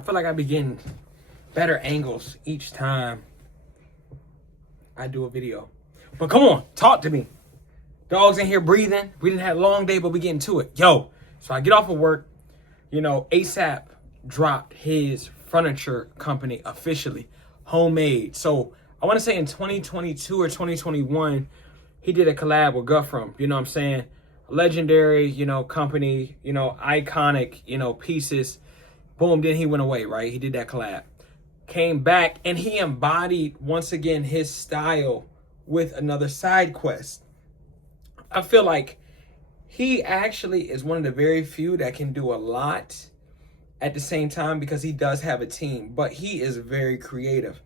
I feel like I be getting better angles each time I do a video. But come on, talk to me. Dogs in here breathing. We didn't have a long day, but we getting to it. Yo, so I get off of work. You know, ASAP dropped his furniture company officially, homemade. So I want to say in 2022 or 2021, he did a collab with Guthrum. You know what I'm saying? Legendary, you know, company, you know, iconic, you know, pieces. Boom, then he went away, right? He did that collab. Came back and he embodied once again his style with another side quest. I feel like he actually is one of the very few that can do a lot at the same time because he does have a team, but he is very creative.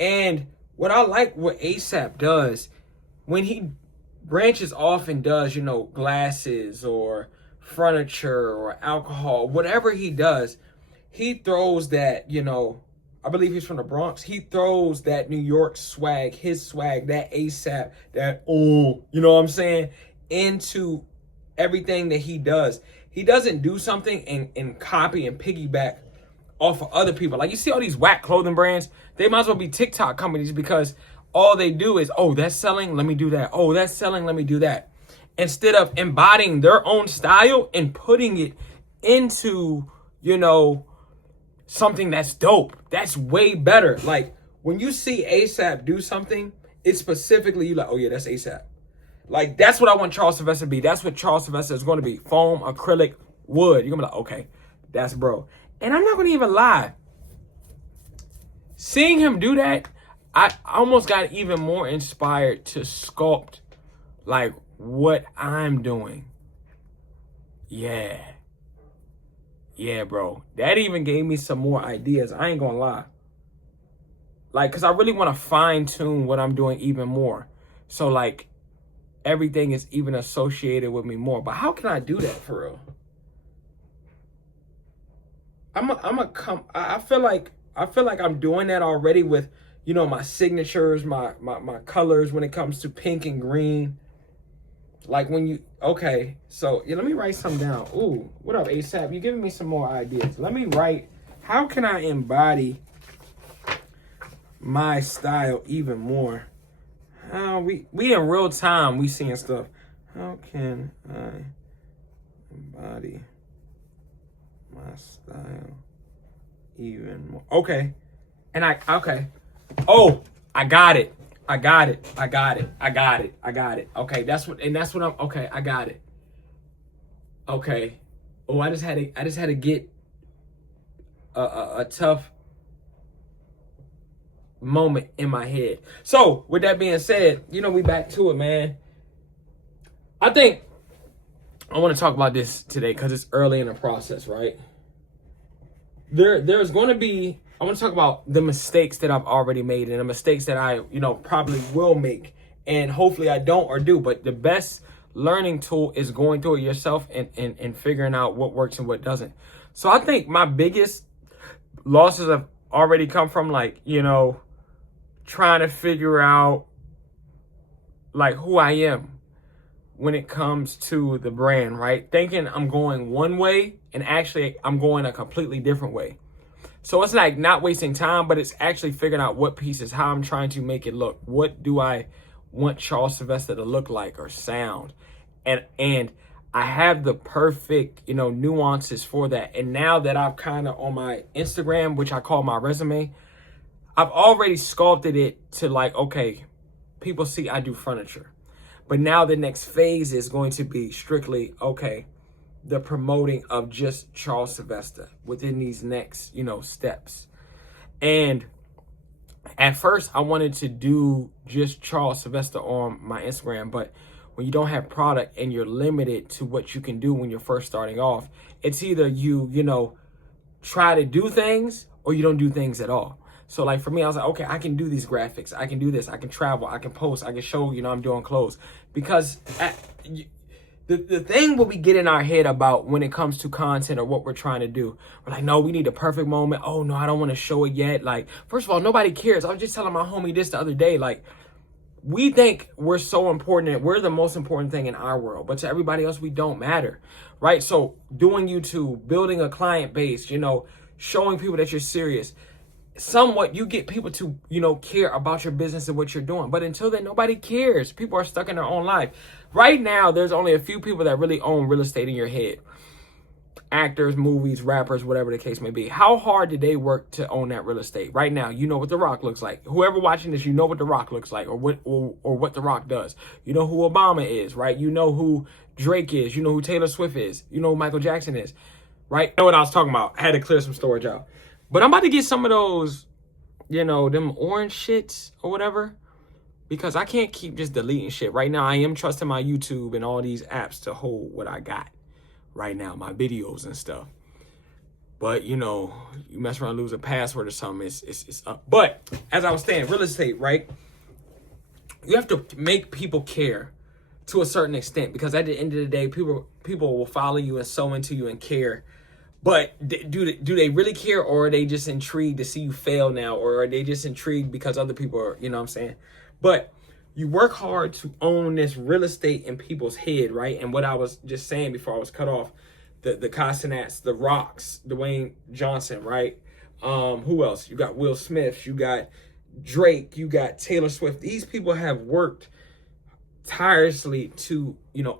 And what I like what ASAP does, when he branches off and does, you know, glasses or furniture or alcohol, whatever he does, he throws that, you know, I believe he's from the Bronx. He throws that New York swag, his swag, that ASAP, that, oh, you know what I'm saying, into everything that he does. He doesn't do something and copy and piggyback off of other people. Like you see all these whack clothing brands, they might as well be TikTok companies because all they do is, oh, that's selling, let me do that. Oh, that's selling, let me do that. Instead of embodying their own style and putting it into, you know, something that's dope. That's way better. Like when you see ASAP do something, it's specifically you like, oh yeah, that's ASAP. Like that's what I want Charles Sylvester to be. That's what Charles Sylvester is going to be. Foam, acrylic, wood. You're gonna be like, okay, that's bro. And I'm not gonna even lie. Seeing him do that, I almost got even more inspired to sculpt like what I'm doing. Yeah. Yeah, bro. That even gave me some more ideas. I ain't gonna lie. Like, cause I really want to fine tune what I'm doing even more. So like everything is even associated with me more. But how can I do that for real? I feel like I'm doing that already with, you know, my signatures, my colors when it comes to pink and green. Like when you, okay, so yeah, let me write some down. Ooh, what up, ASAP? You're giving me some more ideas. Let me write, how can I embody my style even more? How we in real time, we seeing stuff. How can I embody my style even more? Okay, and okay. Oh, I got it. I got it. Okay, that's what I'm, okay, I got it. Okay. Oh, I just had to get a tough moment in my head. So, with that being said, you know, we back to it, man. I think I want to talk about this today because it's early in the process, right? There's going to be, I want to talk about the mistakes that I've already made and the mistakes that I, you know, probably will make. And hopefully I don't or do. But the best learning tool is going through it yourself and figuring out what works and what doesn't. So I think my biggest losses have already come from, like, you know, trying to figure out like who I am when it comes to the brand, right? Thinking I'm going one way and actually I'm going a completely different way. So it's like not wasting time, but it's actually figuring out what pieces, how I'm trying to make it look. What do I want Charles Sylvester to look like or sound? And I have the perfect, you know, nuances for that. And now that I've kind of on my Instagram, which I call my resume, I've already sculpted it to like, okay, people see I do furniture. But now the next phase is going to be strictly, okay, the promoting of just Charles Sylvester within these next, you know, steps. And at first I wanted to do just Charles Sylvester on my Instagram, but when you don't have product and you're limited to what you can do when you're first starting off, it's either you know, try to do things or you don't do things at all. So like for me, I was like, okay, I can do these graphics. I can do this. I can travel. I can post. I can show, you know, I'm doing clothes. Because the thing what we get in our head about when it comes to content or what we're trying to do, we're like, no, we need a perfect moment. Oh, no, I don't want to show it yet. Like, first of all, nobody cares. I was just telling my homie this the other day. Like, we think we're so important and we're the most important thing in our world. But to everybody else, we don't matter, right? So doing YouTube, building a client base, you know, showing people that you're serious. Somewhat, you get people to, care about your business and what you're doing. But until then, nobody cares. People are stuck in their own life. Right now, there's only a few people that really own real estate in your head. Actors, movies, rappers, whatever the case may be. How hard did they work to own that real estate? Right now, you know what The Rock looks like. Whoever watching this, you know what The Rock looks like, or what The Rock does. You know who Obama is, right? You know who Drake is. You know who Taylor Swift is. You know who Michael Jackson is, right? You know what I was talking about. I had to clear some storage out. But I'm about to get some of those, them orange shits or whatever, because I can't keep just deleting shit. Right now, I am trusting my YouTube and all these apps to hold what I got right now, my videos and stuff. But, you mess around, lose a password or something, it's up. But, as I was saying, real estate, right? You have to make people care to a certain extent, because at the end of the day, people will follow you and sew into you and care. But do they really care, or are they just intrigued to see you fail now, or are they just intrigued because other people are, you know what I'm saying? But you work hard to own this real estate in people's head, right? And what I was just saying before I was cut off, the Castanets, the Rocks, Dwayne Johnson, right? Who else? You got Will Smith, you got Drake, you got Taylor Swift. These people have worked tirelessly to,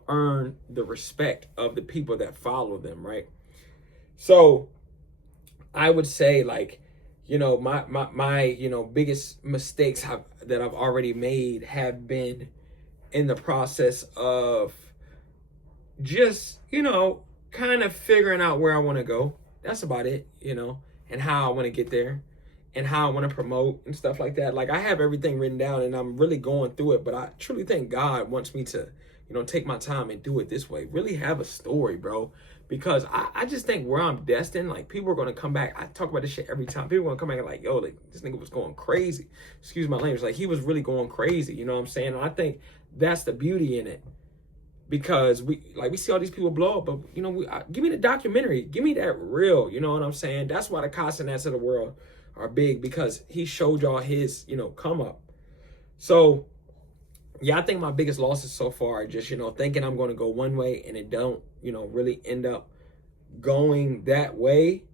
earn the respect of the people that follow them, right? So I would say, like, my biggest mistakes that I've already made have been in the process of just, kind of figuring out where I want to go. That's about it, and how I want to get there and how I want to promote and stuff like that. Like, I have everything written down and I'm really going through it, but I truly think God wants me to, take my time and do it this way. Really have a story, bro. Because I just think where I'm destined, like, people are going to come back. I talk about this shit every time. People are going to come back and like, yo, like, this nigga was going crazy. Excuse my language. Like, he was really going crazy. You know what I'm saying? And I think that's the beauty in it. Because we see all these people blow up. But, give me the documentary. Give me that real. You know what I'm saying? That's why the Castanets of the world are big. Because he showed y'all his, come up. So, yeah, I think my biggest losses so far are just, thinking I'm going to go one way and it don't, really end up going that way.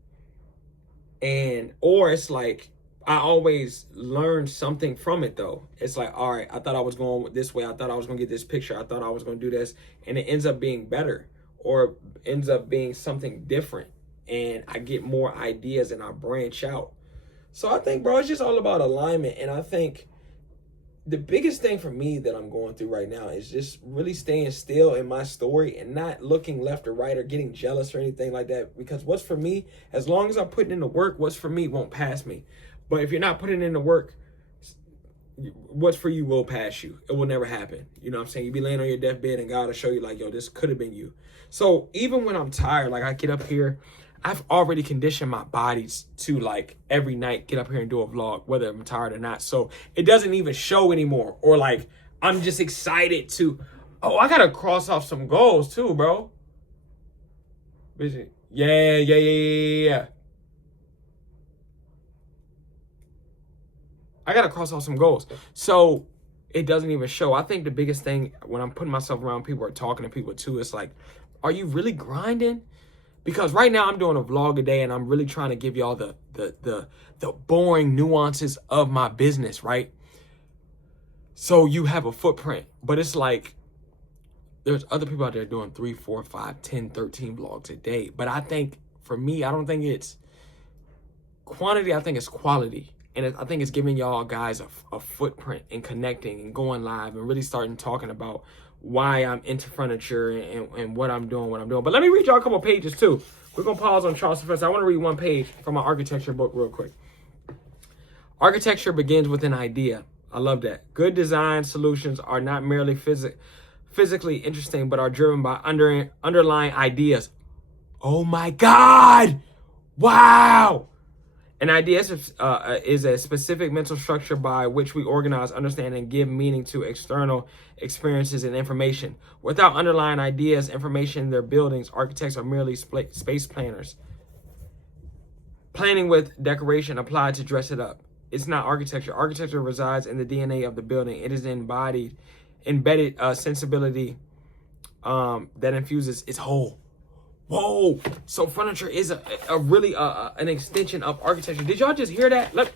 Or it's like, I always learn something from it though. It's like, all right, I thought I was going this way. I thought I was going to get this picture. I thought I was going to do this. And it ends up being better, or ends up being something different. And I get more ideas and I branch out. So I think, bro, it's just all about alignment. And I think the biggest thing for me that I'm going through right now is just really staying still in my story and not looking left or right or getting jealous or anything like that. Because what's for me, as long as I'm putting in the work, what's for me won't pass me. But if you're not putting in the work, what's for you will pass you. It will never happen. You know what I'm saying? You be laying on your deathbed and God will show you like, yo, this could have been you. So even when I'm tired, like I get up here, I've already conditioned my body to, like, every night get up here and do a vlog, whether I'm tired or not. So it doesn't even show anymore. Or, like, I'm just excited to, I got to cross off some goals too, bro. Yeah. I got to cross off some goals. So it doesn't even show. I think the biggest thing when I'm putting myself around people or talking to people too, it's like, are you really grinding? Because right now I'm doing a vlog a day and I'm really trying to give y'all the boring nuances of my business, right? So you have a footprint. But it's like, there's other people out there doing 3, 4, 5, 10, 13 vlogs a day. But I think, for me, I don't think it's quantity, I think it's quality. And I think it's giving y'all guys a footprint and connecting and going live and really starting talking about why I'm into furniture and what I'm doing. But let me read y'all a couple pages too. We're going to pause on CHARLESSYLVESTA. I want to read one page from my architecture book real quick. Architecture begins with an idea. I love that. Good design solutions are not merely physically interesting, but are driven by underlying ideas. Oh my God! Wow! An idea is a specific mental structure by which we organize, understand, and give meaning to external experiences and information. Without underlying ideas, information in their buildings, architects are merely space planners. Planning with decoration applied to dress it up. It's not architecture. Architecture resides in the DNA of the building. It is embedded sensibility that infuses its whole. Whoa. So furniture is a really an extension of architecture. Did y'all just hear that? Look,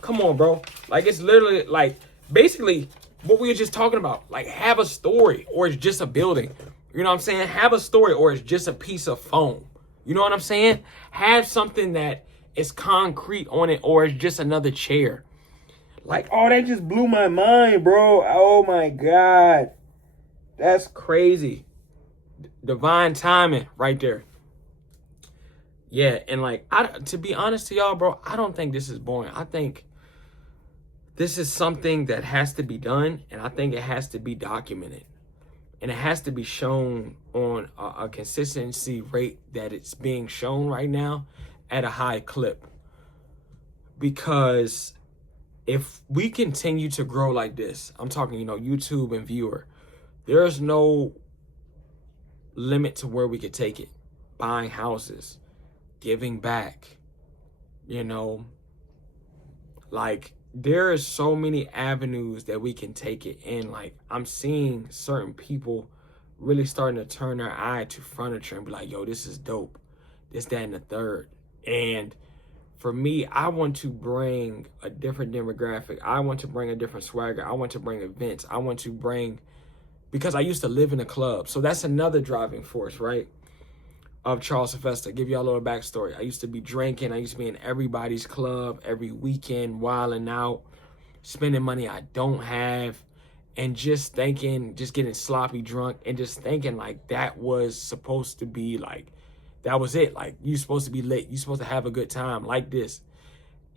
come on, bro. Like, it's literally like basically what we were just talking about. Like, have a story or it's just a building. You know what I'm saying? Have a story or it's just a piece of foam. You know what I'm saying? Have something that is concrete on it or it's just another chair. Like, oh, that just blew my mind, bro. Oh my God. That's crazy. Divine timing right there. Yeah, and like, to be honest to y'all, bro, I don't think this is boring. I think this is something that has to be done, and I think it has to be documented. And it has to be shown on a consistency rate that it's being shown right now at a high clip. Because if we continue to grow like this, I'm talking, YouTube and viewer, there's no limit to where we could take it. Buying houses, giving back, like there is so many avenues that we can take it in. Like, I'm seeing certain people really starting to turn their eye to furniture and be like, yo, this is dope. This, that, and the third. And for me, I want to bring a different demographic. I want to bring a different swagger. I want to bring events. I want to bring, because I used to live in a club. So that's another driving force, right? Of CHARLESSYLVESTA. Give y'all a little backstory. I used to be drinking. I used to be in everybody's club every weekend, wilding out, spending money I don't have, and just getting sloppy drunk and just thinking like that was supposed to be like, that was it. Like, you're supposed to be lit. You're supposed to have a good time like this.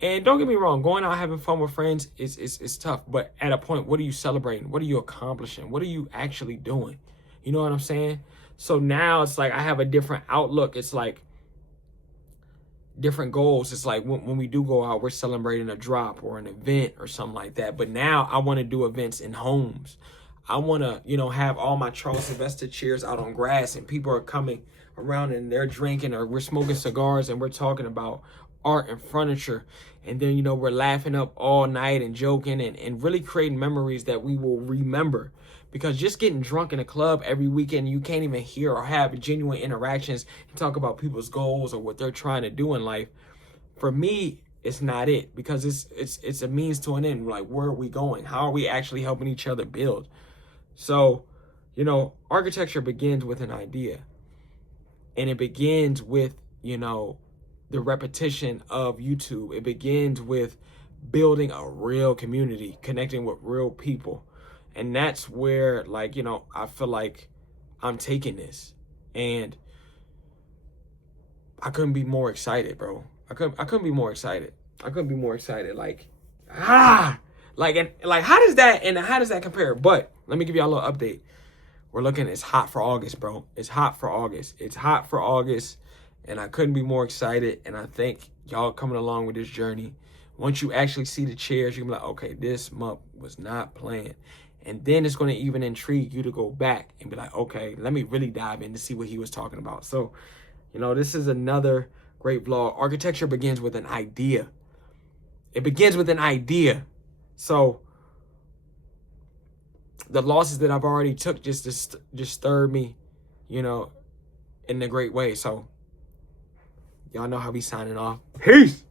And don't get me wrong, going out having fun with friends is tough. But at a point, what are you celebrating? What are you accomplishing? What are you actually doing? You know what I'm saying? So now it's like I have a different outlook. It's like different goals. It's like when we do go out, we're celebrating a drop or an event or something like that. But now I want to do events in homes. I want to, have all my CHARLESSYLVESTA chairs out on grass and people are coming around and they're drinking or we're smoking cigars and we're talking about art and furniture. And then, we're laughing up all night and joking and really creating memories that we will remember. Because just getting drunk in a club every weekend, you can't even hear or have genuine interactions and talk about people's goals or what they're trying to do in life. For me, it's not it, because it's a means to an end. Like, where are we going? How are we actually helping each other build? So, architecture begins with an idea. And it begins with, the repetition of YouTube. It begins with building a real community, connecting with real people. And that's where, like, I feel like I'm taking this. And I couldn't be more excited, bro. I couldn't be more excited. I couldn't be more excited. Like, how does that compare? But let me give y'all a little update. We're looking, it's hot for August, bro. It's hot for August. It's hot for August. And I couldn't be more excited. And I think y'all coming along with this journey. Once you actually see the chairs, you're gonna be like, okay, this month was not playing. And then it's going to even intrigue you to go back and be like, okay, let me really dive in to see what he was talking about. So, this is another great vlog. Architecture begins with an idea. It begins with an idea. So the losses that I've already took just stirred me, in a great way. So y'all know how we signing off. Peace.